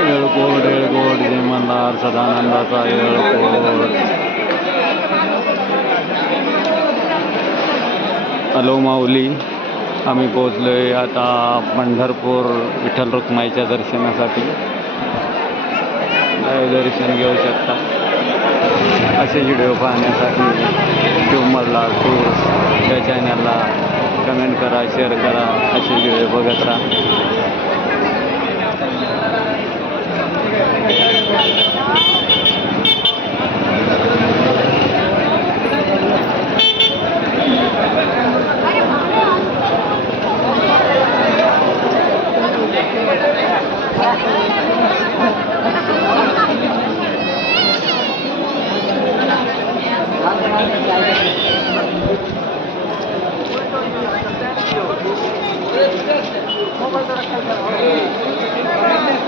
येळकोट येळकोट जय मल्हार सदानंदाचा येळकोट. हॅलो माऊली, आम्ही पोहोचलोय आता पंढरपूर विठ्ठल रुक्माईच्या दर्शनासाठी. दर्शन घेऊ शकता. असे व्हिडिओ पाहण्यासाठी ट्यूब मल्हार टूर्स या चॅनलला कमेंट करा, शेअर करा. असे व्हिडिओ बघत राहा. मोबाईल